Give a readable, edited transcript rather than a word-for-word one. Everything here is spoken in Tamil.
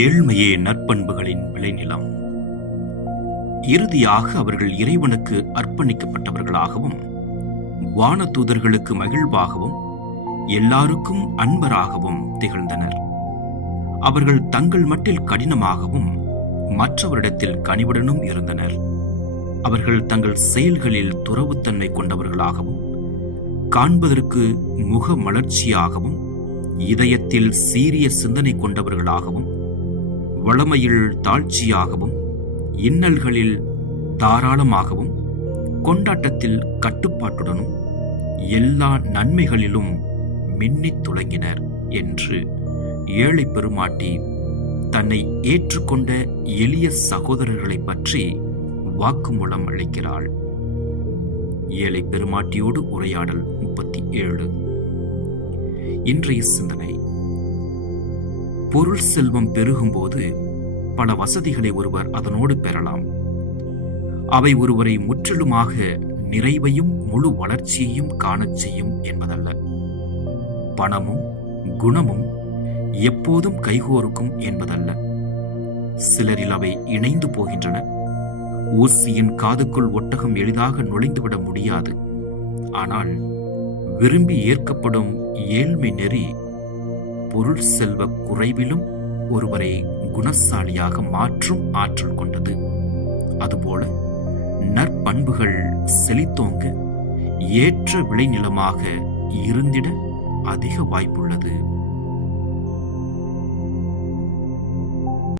ஏழ்மையே நற்பண்புகளின் விளைநிலம். இறுதியாக அவர்கள் இறைவனுக்கு அர்ப்பணிக்கப்பட்டவர்களாகவும் வானதூதர்களுக்கு மகிழ்வாகவும் எல்லாருக்கும் அன்பராகவும் திகழ்ந்தனர். அவர்கள் தங்கள் மட்டில் கடினமாகவும் மற்றவரிடத்தில் கனிவுடனும் இருந்தனர். அவர்கள் தங்கள் செயல்களில் துறவுத்தன்மை கொண்டவர்களாகவும் காண்பதற்கு முக மலர்ச்சியாகவும் இதயத்தில் சீரிய சிந்தனை கொண்டவர்களாகவும் வளமையில் தாழ்ச்சியாகவும் இன்னல்களில் தாராளமாகவும் கொண்டாட்டத்தில் கட்டுப்பாட்டுடனும் எல்லா நன்மைகளிலும் மின்னித் துளங்கினர் என்று ஏழை பெருமாட்டி தன்னை ஏற்றுக்கொண்ட எளிய சகோதரர்களை பற்றி வாக்குமூலம் அளிக்கிறாள். ஏழை பெருமாட்டியோடு உரையாடல் 37. இன்றைய சிந்தனை: பொருள் செல்வம் பெருகும்போது பல வசதிகளை ஒருவர் அதனோடு பெறலாம். அவை ஒருவரை முற்றிலுமாக நிறைவையும் முழு வளர்ச்சியையும் காணச் செய்யும் என்பதல்ல. பணமும் குணமும் எப்போதும் கைகோர்க்கும் என்பதல்ல. சிலரில் அவை இணைந்து போகின்றன. ஊசியின் காதுக்குள் ஒட்டகம் எளிதாக நுழைந்துவிட முடியாது. ஆனால் விரும்பி ஏற்கப்படும் ஏழ்மை நெறி பொருள் செல்வ குறைவிலும் ஒருவரை குணசாலியாக மாற்றும் ஆற்றல் கொண்டது. அதுபோல நற்பண்புகள் செழித்தோங்க ஏற்ற விளைநிலமாக இருந்திட அதிக வாய்ப்புள்ளது.